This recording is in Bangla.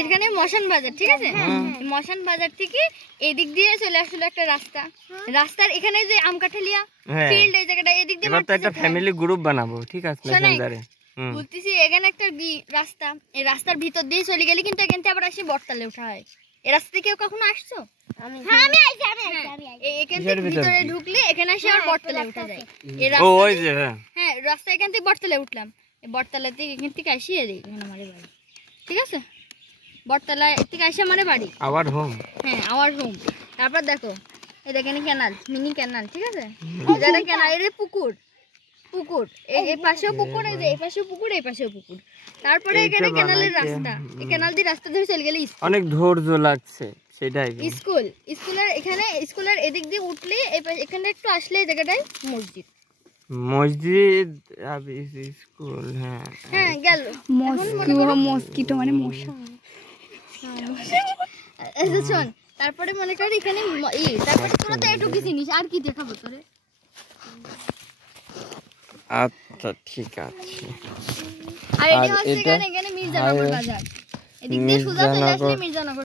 এখানে মশান বাজার, ঠিক আছে? মশান বাজার থেকে এদিক দিয়ে চলে আসলো একটা রাস্তা, রাস্তার এখানে যে আমকাঠালিয়া ফিল্ড এই জায়গাটা এদিক দিয়ে এবার তো একটা ফ্যামিলি গ্রুপ বানাবো, ঠিক আছে? মেসেঞ্জারে বলতেছি এখানে একটা রাস্তা, এই রাস্তার ভিতর দিয়ে চলে গেলে কিন্তু এখান থেকে আবার আসি বটতলে ওঠা হয়। এই রাস্তা থেকে কখনো আসছো? হ্যাঁ আমি আইছি। এখান থেকে ভিতরে ঢুকলে এখানে আসি আর বটতলে ওঠা যায়। এই রাস্তা, ওই যে হ্যাঁ রাস্তা এখান থেকে বটতলে উঠলাম, এই বটতলা থেকে এখান থেকে আসি এখানে আমার বাড়ি, ঠিক আছে? বটতলা থেকে আসি আমার বাড়ি, আওয়ার হোম। হ্যাঁ আওয়ার হোম। তারপর দেখো এই দেখেন ক্যানাল, মিনি ক্যানাল, ঠিক আছে? যেটা ক্যানাল, এই পুকুর, পুকুর এই পাশেও পুকুর, এই যে এই পাশেও পুকুর, এই পাশেও পুকুর। তারপরে এখানে ক্যানালের রাস্তা, এই ক্যানাল দিয়ে রাস্তা ধরে চলে গেলে অনেক ধৈর্য লাগছে সেটাই। স্কুল, স্কুলের এখানে স্কুলের এদিক দিয়ে উঠলে এখানে একটু আসলে এই জায়গাটায় মসজিদ, মসজিদ স্কুল। হ্যাঁ হ্যাঁ গেল মস্কিটো মানে মশা। শোন, তারপরে মনে কর এখানে তারপরে তোরা তো এটুকু চিনিস, আর কি দেখাবো তোরে? আচ্ছা ঠিক আছে। আর এটা হচ্ছে এখানে মির্জানগর বাজার, এদিক দিয়ে সোজা চলে আসলে মির্জানগর।